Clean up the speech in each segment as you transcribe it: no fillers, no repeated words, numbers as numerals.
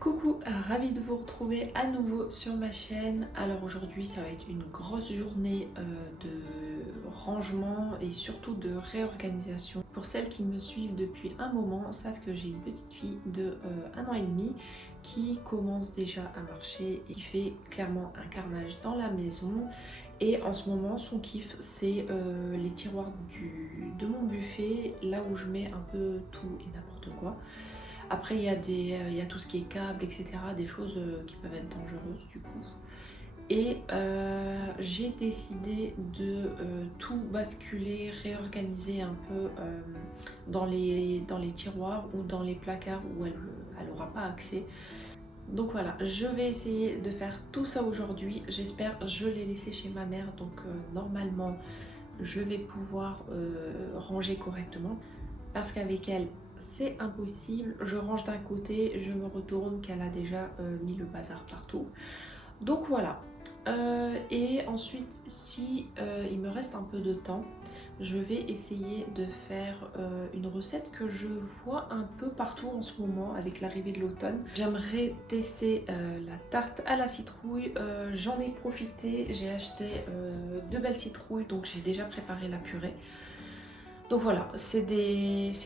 Coucou, ravie de vous retrouver à nouveau sur ma chaîne. Alors aujourd'hui ça va être une grosse journée de rangement et surtout de réorganisation. Pour celles qui me suivent depuis un moment savent que j'ai une petite fille de 1 an et demi qui commence déjà à marcher et qui fait clairement un carnage dans la maison. Et en ce moment son kiff c'est les tiroirs de mon buffet, là où je mets un peu tout et n'importe quoi. Après il y a tout ce qui est câble, etc. Des choses qui peuvent être dangereuses du coup. Et j'ai décidé de tout basculer, réorganiser un peu dans les tiroirs ou dans les placards où elle n'aura pas accès. Donc voilà, je vais essayer de faire tout ça aujourd'hui. J'espère, je l'ai laissé chez ma mère, donc normalement je vais pouvoir ranger correctement. Parce qu'avec elle, c'est impossible. Je range d'un côté, je me retourne qu'elle a déjà mis le bazar partout. Donc voilà. Et ensuite, si il me reste un peu de temps, je vais essayer de faire une recette que je vois un peu partout en ce moment avec l'arrivée de l'automne. J'aimerais tester la tarte à la citrouille. J'en ai profité, j'ai acheté 2 belles citrouilles, donc j'ai déjà préparé la purée. Donc voilà, c'est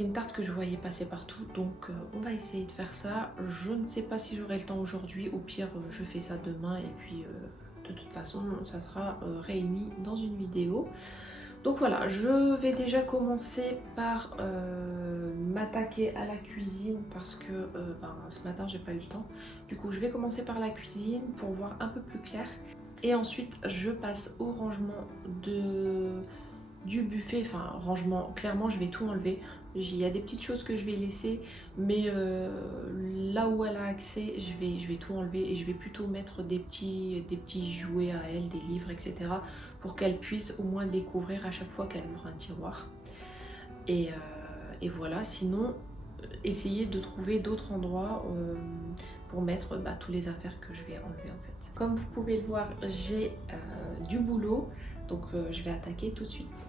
une tarte que je voyais passer partout, donc on va essayer de faire ça. Je ne sais pas si j'aurai le temps aujourd'hui, au pire je fais ça demain et puis de toute façon ça sera réuni dans une vidéo. Donc voilà, je vais déjà commencer par m'attaquer à la cuisine parce que ce matin j'ai pas eu le temps. Du coup je vais commencer par la cuisine pour voir un peu plus clair. Et ensuite je passe au rangement du buffet, enfin rangement, clairement je vais tout enlever. Il y a des petites choses que je vais laisser, mais là où elle a accès, je vais tout enlever et je vais plutôt mettre des petits jouets à elle, des livres, etc. pour qu'elle puisse au moins découvrir à chaque fois qu'elle ouvre un tiroir. Et voilà, sinon essayer de trouver d'autres endroits pour mettre tous les affaires que je vais enlever en fait. Comme vous pouvez le voir, j'ai du boulot, donc je vais attaquer tout de suite.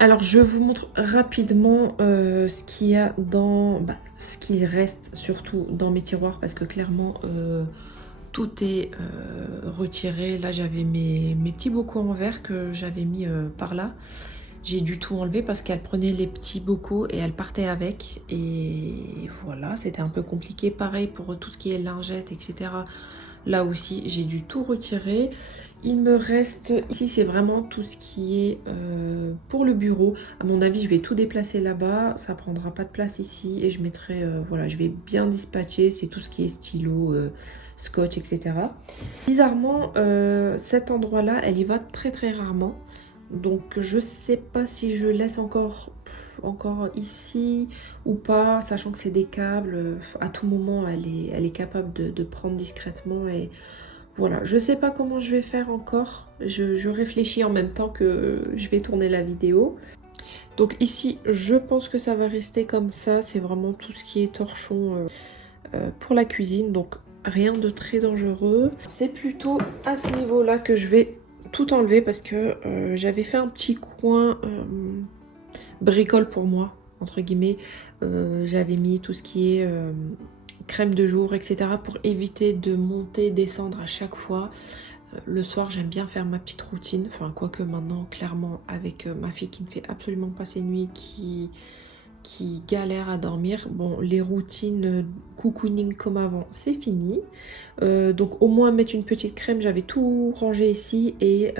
Alors je vous montre rapidement ce qu'il y a dans ce qui reste surtout dans mes tiroirs parce que clairement tout est retiré. Là j'avais mes petits bocaux en verre que j'avais mis par là. J'ai dû tout enlever parce qu'elle prenait les petits bocaux et elle partait avec. Et voilà, c'était un peu compliqué. Pareil pour tout ce qui est lingettes, etc. Là aussi, j'ai dû tout retirer. Il me reste ici, c'est vraiment tout ce qui est pour le bureau. À mon avis, je vais tout déplacer là-bas. Ça prendra pas de place ici. Et je mettrai, voilà, je vais bien dispatcher. C'est tout ce qui est stylo, scotch, etc. Bizarrement, cet endroit-là, elle y va très très rarement. Donc je sais pas si je laisse encore ici ou pas, sachant que c'est des câbles, à tout moment elle est capable de prendre discrètement et voilà. Je sais pas comment je vais faire encore, je réfléchis en même temps que je vais tourner la vidéo. Donc ici je pense que ça va rester comme ça, c'est vraiment tout ce qui est torchon pour la cuisine, donc rien de très dangereux. C'est plutôt à ce niveau là que je vais tout enlever parce que j'avais fait un petit coin bricole pour moi, entre guillemets. J'avais mis tout ce qui est crème de jour, etc. pour éviter de monter, descendre à chaque fois. Le soir, j'aime bien faire ma petite routine. Enfin, quoique maintenant, clairement, avec ma fille qui ne fait absolument pas ses nuits, qui galère à dormir. Bon, les routines cocooning comme avant, c'est fini. Donc au moins mettre une petite crème, j'avais tout rangé ici et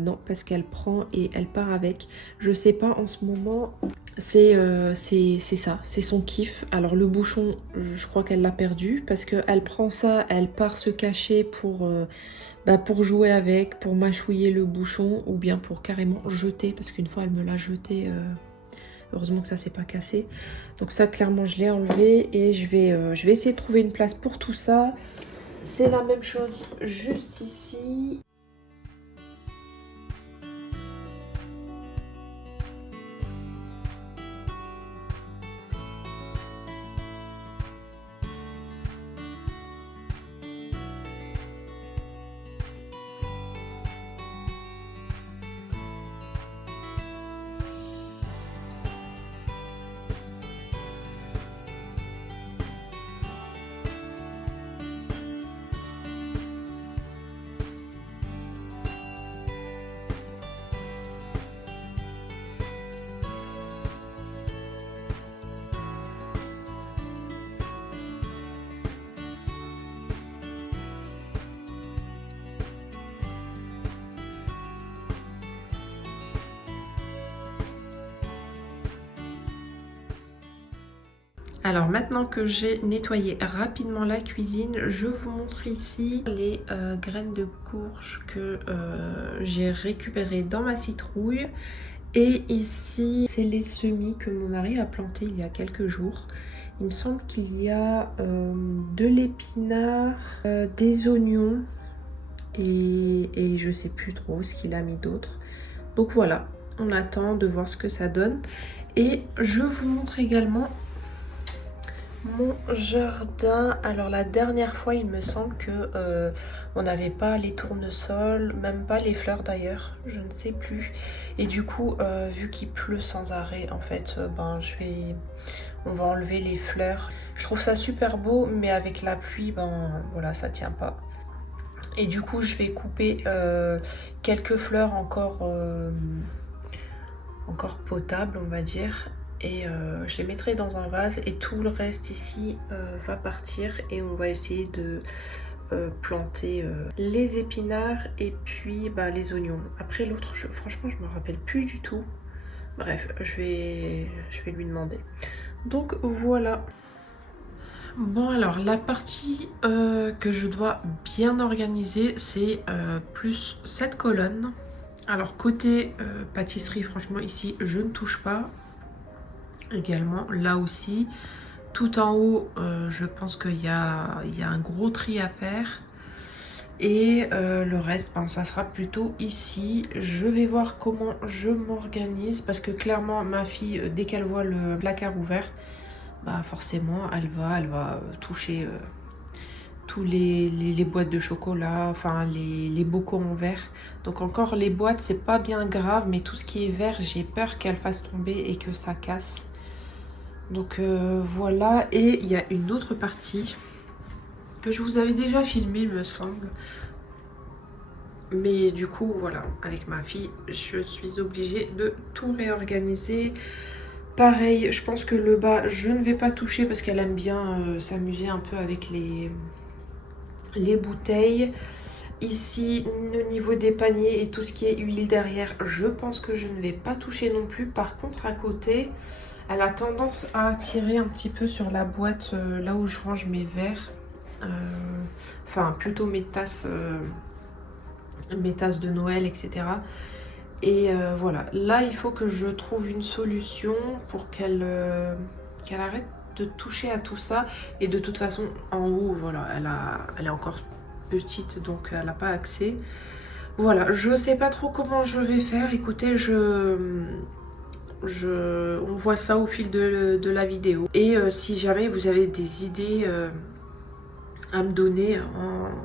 non, parce qu'elle prend et elle part avec. Je sais pas en ce moment, c'est ça, c'est son kiff. Alors le bouchon, je crois qu'elle l'a perdu parce qu'elle prend ça, elle part se cacher pour jouer avec, pour mâchouiller le bouchon ou bien pour carrément jeter parce qu'une fois elle me l'a jeté. Heureusement que ça s'est pas cassé. Donc ça clairement je l'ai enlevé et je vais essayer de trouver une place pour tout ça. C'est la même chose juste ici. Alors maintenant que j'ai nettoyé rapidement la cuisine, je vous montre ici les graines de courge que j'ai récupérées dans ma citrouille. Et ici, c'est les semis que mon mari a plantés il y a quelques jours. Il me semble qu'il y a de l'épinard, des oignons et je sais plus trop ce qu'il a mis d'autre. Donc voilà, on attend de voir ce que ça donne. Et je vous montre également mon jardin. Alors la dernière fois, il me semble que on n'avait pas les tournesols, même pas les fleurs d'ailleurs, je ne sais plus. Et du coup, vu qu'il pleut sans arrêt, en fait, on va enlever les fleurs. Je trouve ça super beau, mais avec la pluie, ben voilà, ça tient pas. Et du coup, je vais couper quelques fleurs encore potables, on va dire. Et je les mettrai dans un vase et tout le reste ici va partir et on va essayer de planter les épinards et puis bah, les oignons. Après l'autre, franchement je me rappelle plus du tout. Bref, je vais lui demander. Donc voilà. Bon alors la partie que je dois bien organiser, c'est plus cette colonne. Alors côté pâtisserie, franchement ici je ne touche pas. Également là aussi tout en haut je pense qu'il y a un gros tri à faire et le reste ben, ça sera plutôt ici. Je vais voir comment je m'organise parce que clairement ma fille dès qu'elle voit le placard ouvert bah forcément elle va toucher tous les boîtes de chocolat, enfin les bocaux en verre. Donc encore les boîtes c'est pas bien grave, mais tout ce qui est vert j'ai peur qu'elle fasse tomber et que ça casse. Donc voilà, et il y a une autre partie que je vous avais déjà filmée il me semble. Mais du coup voilà, avec ma fille je suis obligée de tout réorganiser. Pareil, je pense que le bas je ne vais pas toucher parce qu'elle aime bien s'amuser un peu avec les bouteilles. Ici au niveau des paniers et tout ce qui est huile derrière, je pense que je ne vais pas toucher non plus. Par contre à côté, elle a tendance à tirer un petit peu sur la boîte là où je range mes verres. Enfin plutôt mes tasses de Noël, etc. Et voilà, là il faut que je trouve une solution pour qu'elle arrête de toucher à tout ça. Et de toute façon en haut, voilà, elle est encore petite donc elle n'a pas accès. Voilà, je sais pas trop comment je vais faire. Écoutez, on voit ça au fil de la vidéo. Et si jamais vous avez des idées à me donner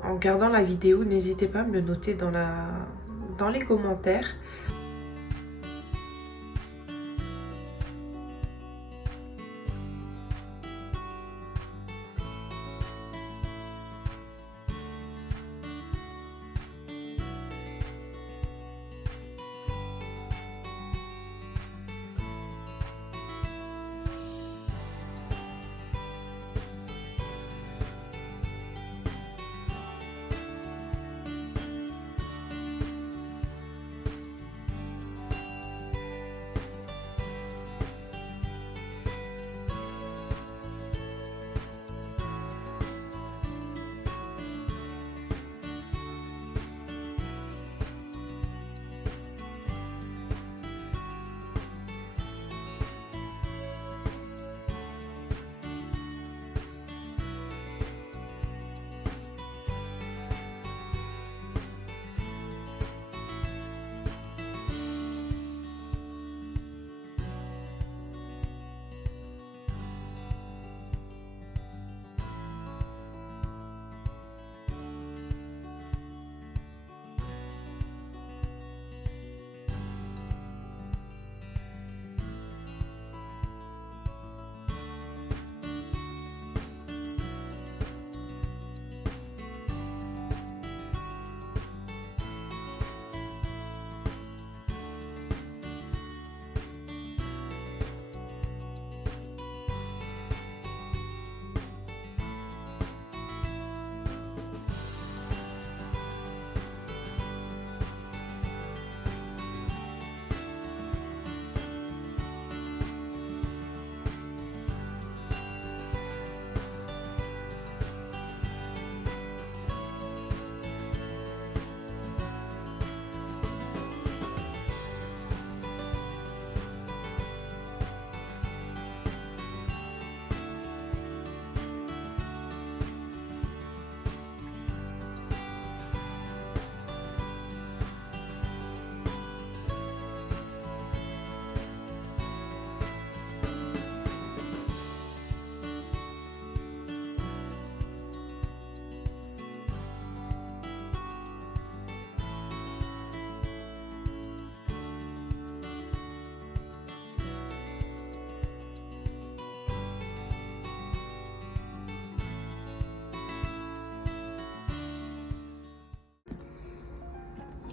en regardant la vidéo, n'hésitez pas à me le noter dans les commentaires.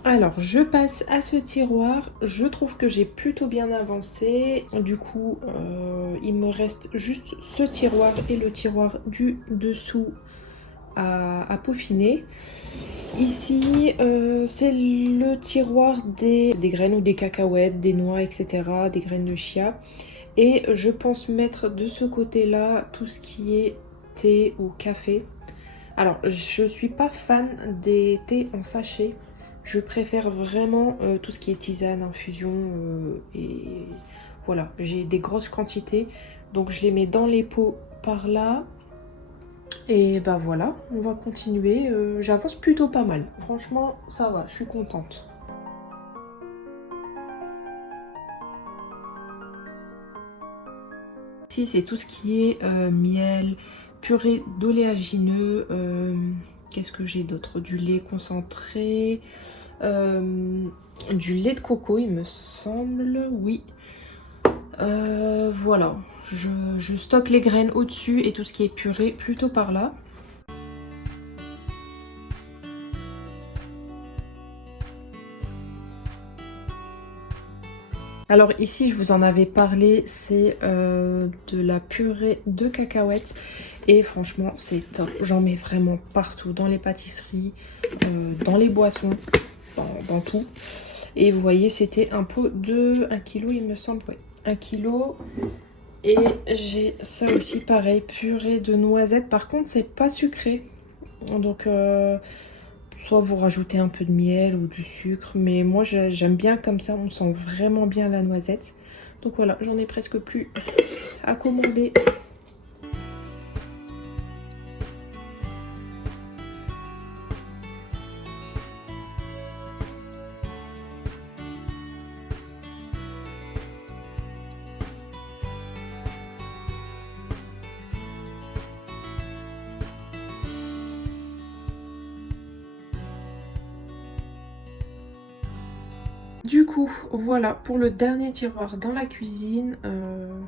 Alors, je passe à ce tiroir. Je trouve que j'ai plutôt bien avancé. Du coup, il me reste juste ce tiroir et le tiroir du dessous à peaufiner. Ici, c'est le tiroir des graines ou des cacahuètes, des noix, etc. Des graines de chia. Et je pense mettre de ce côté-là tout ce qui est thé ou café. Alors, je suis pas fan des thés en sachet. Je préfère vraiment tout ce qui est tisane, infusion et voilà. J'ai des grosses quantités, donc je les mets dans les pots par là. Et bah voilà, on va continuer. J'avance plutôt pas mal. Franchement, ça va, je suis contente. Ici, c'est tout ce qui est miel, purée d'oléagineux. Qu'est-ce que j'ai d'autre? Du lait concentré, du lait de coco, il me semble, oui. Voilà, je stocke les graines au-dessus et tout ce qui est purée plutôt par là. Alors ici, je vous en avais parlé, c'est de la purée de cacahuètes et franchement c'est top. J'en mets vraiment partout, dans les pâtisseries, dans les boissons, dans tout. Et vous voyez, c'était un pot de 1 kg il me semble, ouais, 1 kg. Et j'ai ça aussi pareil, purée de noisettes. Par contre, c'est pas sucré. Donc soit vous rajoutez un peu de miel ou du sucre, mais moi j'aime bien comme ça, on sent vraiment bien la noisette. Donc voilà, j'en ai presque plus à commander. Du coup, voilà pour le dernier tiroir dans la cuisine.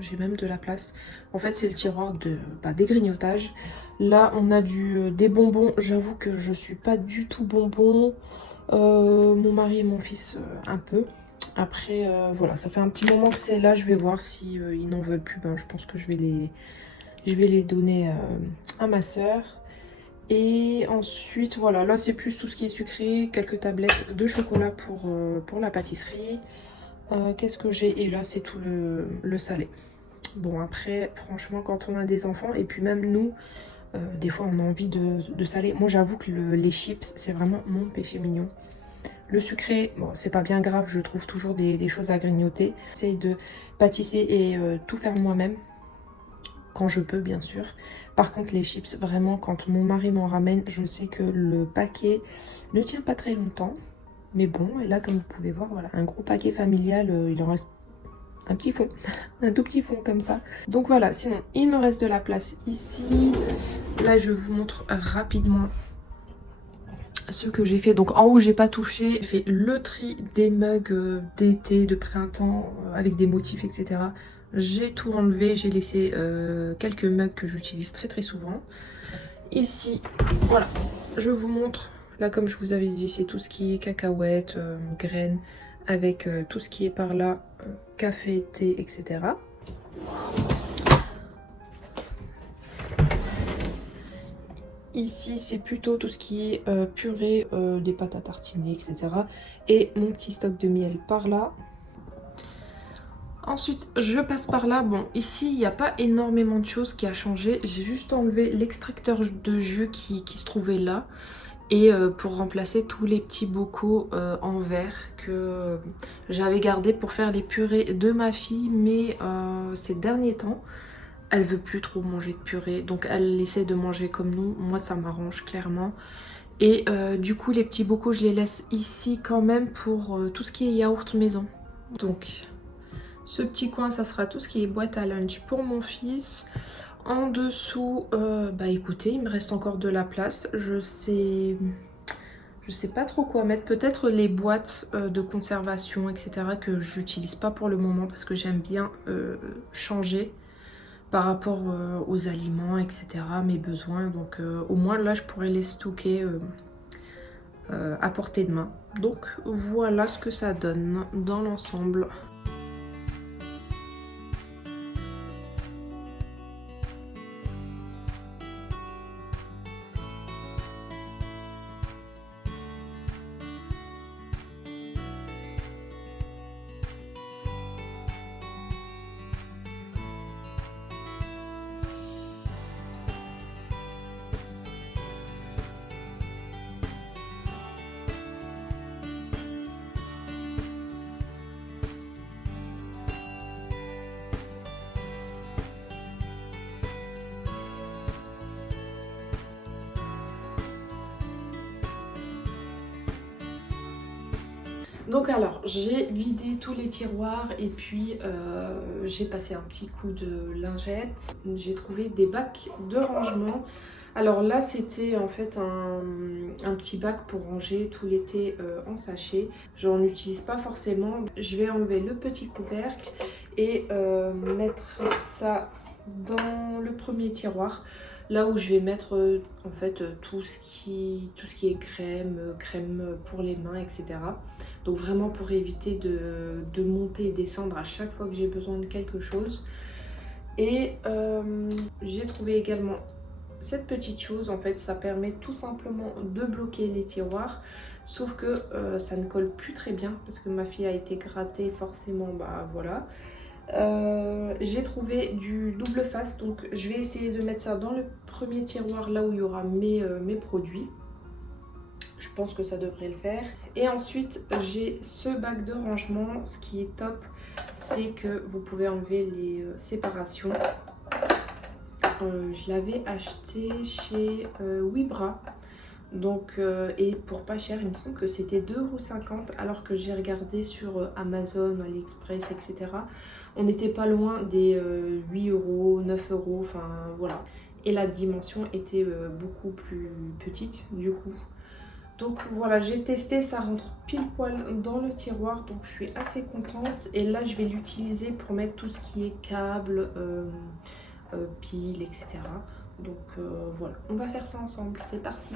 J'ai même de la place. En fait, c'est le tiroir des grignotages. Là, on a des bonbons. J'avoue que je suis pas du tout bonbon. Mon mari et mon fils, un peu. Après, voilà, ça fait un petit moment que c'est là. Je vais voir si ils n'en veulent plus. Ben, je pense que je vais les donner à ma soeur. Et ensuite, voilà, là c'est plus tout ce qui est sucré, quelques tablettes de chocolat pour la pâtisserie. Qu'est-ce que j'ai? Et là c'est tout le salé. Bon après, franchement, quand on a des enfants, et puis même nous, des fois on a envie de salé. Moi j'avoue que les chips, c'est vraiment mon péché mignon. Le sucré, bon c'est pas bien grave, je trouve toujours des choses à grignoter. J'essaye de pâtisser et tout faire moi-même. Quand je peux bien sûr. Par contre les chips, vraiment quand mon mari m'en ramène, je sais que le paquet ne tient pas très longtemps. Mais bon, et là comme vous pouvez voir, voilà, un gros paquet familial, il en reste un petit fond, un tout petit fond comme ça. Donc voilà, sinon il me reste de la place ici. Là je vous montre rapidement ce que j'ai fait. Donc en haut j'ai pas touché, j'ai fait le tri des mugs d'été, de printemps, avec des motifs etc. J'ai tout enlevé, j'ai laissé quelques mugs que j'utilise très souvent. Ici, voilà, je vous montre. Là, comme je vous avais dit, c'est tout ce qui est cacahuètes, graines, avec tout ce qui est par là, café, thé, etc. Ici, c'est plutôt tout ce qui est purée, des pâtes à tartiner, etc. Et mon petit stock de miel par là. Ensuite, je passe par là. Bon, ici, il n'y a pas énormément de choses qui a changé. J'ai juste enlevé l'extracteur de jus qui se trouvait là. Et pour remplacer tous les petits bocaux en verre que j'avais gardé pour faire les purées de ma fille. Mais ces derniers temps, elle veut plus trop manger de purée. Donc elle essaie de manger comme nous. Moi, ça m'arrange clairement. Et du coup, les petits bocaux, je les laisse ici quand même pour tout ce qui est yaourt maison. Donc... ce petit coin, ça sera tout ce qui est boîte à lunch pour mon fils. En dessous, bah écoutez, il me reste encore de la place. Je sais pas trop quoi mettre. Peut-être les boîtes de conservation, etc. que j'utilise pas pour le moment parce que j'aime bien changer par rapport aux aliments, etc. Mes besoins. Donc au moins là, je pourrais les stocker à portée de main. Donc voilà ce que ça donne dans l'ensemble. Donc alors, j'ai vidé tous les tiroirs et puis j'ai passé un petit coup de lingette. J'ai trouvé des bacs de rangement. Alors là, c'était en fait un petit bac pour ranger tout l'été en sachet. J'en utilise pas forcément. Je vais enlever le petit couvercle et mettre ça dans le premier tiroir. Là où je vais mettre en fait tout ce qui est crème pour les mains, etc. Donc vraiment pour éviter de monter et descendre à chaque fois que j'ai besoin de quelque chose. Et j'ai trouvé également cette petite chose, en fait ça permet tout simplement de bloquer les tiroirs. Sauf que ça ne colle plus très bien parce que ma fille a été grattée forcément, bah voilà. J'ai trouvé du double face, donc je vais essayer de mettre ça dans le premier tiroir là où il y aura mes produits. Je pense que ça devrait le faire. Et ensuite j'ai ce bac de rangement. Ce qui est top, c'est que vous pouvez enlever les séparations. Je l'avais acheté chez Webra. Donc, et pour pas cher, il me semble que c'était 2,50 € alors que j'ai regardé sur Amazon, AliExpress, etc. On n'était pas loin des 8 €, 9 €, enfin voilà. Et la dimension était beaucoup plus petite du coup. Donc voilà, j'ai testé, ça rentre pile poil dans le tiroir, donc je suis assez contente. Et là, je vais l'utiliser pour mettre tout ce qui est câble, piles, etc. Donc voilà, on va faire ça ensemble, c'est parti.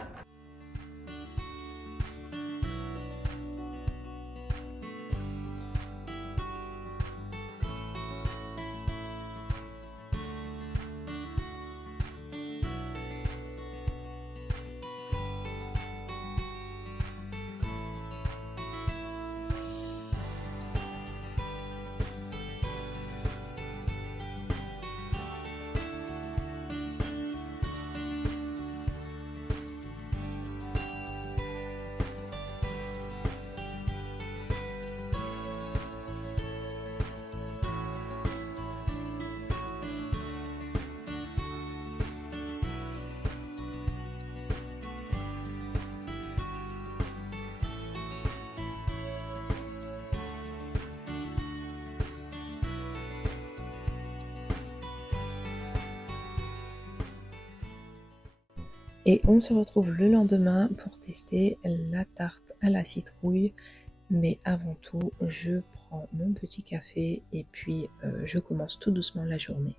Et on se retrouve le lendemain pour tester la tarte à la citrouille. Mais avant tout, je prends mon petit café et puis je commence tout doucement la journée.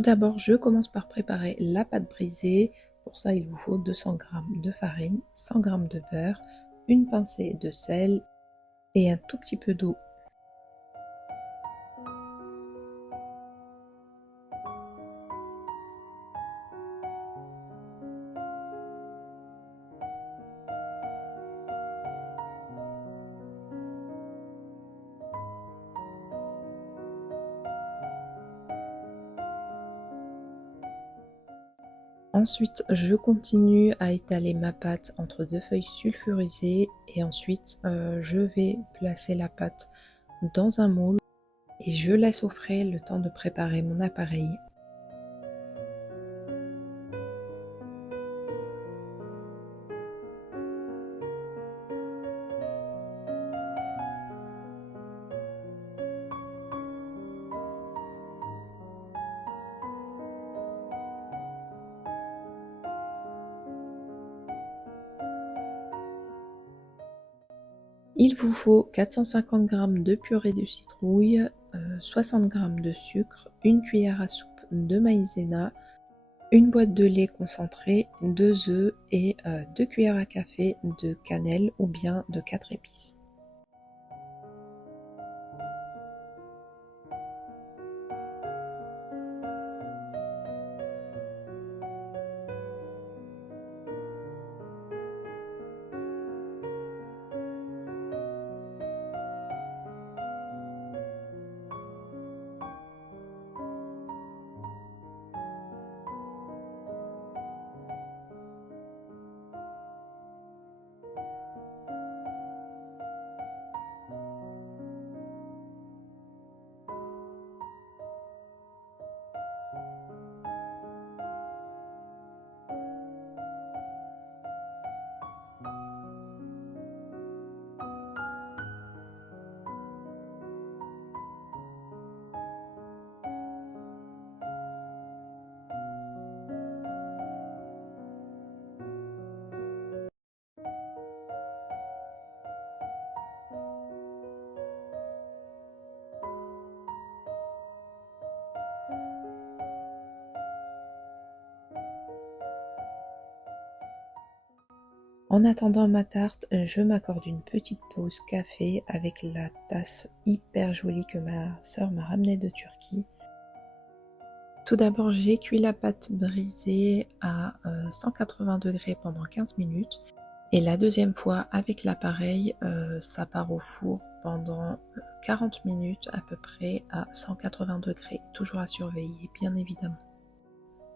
Tout d'abord, je commence par préparer la pâte brisée. Pour ça, il vous faut 200 g de farine, 100 g de beurre, une pincée de sel et un tout petit peu d'eau. Ensuite, je continue à étaler ma pâte entre deux feuilles sulfurisées et ensuite je vais placer la pâte dans un moule et je laisse au frais le temps de préparer mon appareil. Il vous faut 450 g de purée de citrouille, 60 g de sucre, une cuillère à soupe de maïzena, une boîte de lait concentré, 2 œufs et 2 cuillères à café de cannelle ou bien de 4 épices. En attendant ma tarte, je m'accorde une petite pause café avec la tasse hyper jolie que ma soeur m'a ramenée de Turquie. Tout d'abord, j'ai cuit la pâte brisée à 180 degrés pendant 15 minutes. Et la deuxième fois, avec l'appareil, ça part au four pendant 40 minutes à peu près à 180 degrés. Toujours à surveiller, bien évidemment.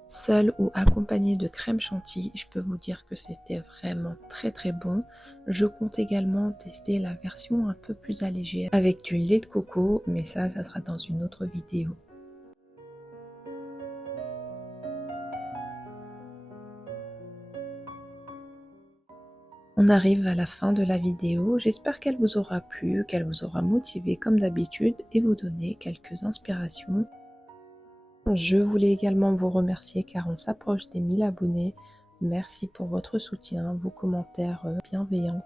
Seul ou accompagné de crème chantilly, je peux vous dire que c'était vraiment très très bon. Je compte également tester la version un peu plus allégée avec du lait de coco, mais ça sera dans une autre vidéo. On arrive à la fin de la vidéo, j'espère qu'elle vous aura plu, qu'elle vous aura motivé comme d'habitude et vous donner quelques inspirations. Je voulais également vous remercier car on s'approche des 1000 abonnés. Merci pour votre soutien, vos commentaires bienveillants.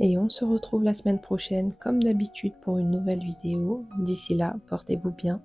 Et on se retrouve la semaine prochaine comme d'habitude pour une nouvelle vidéo. D'ici là, portez-vous bien.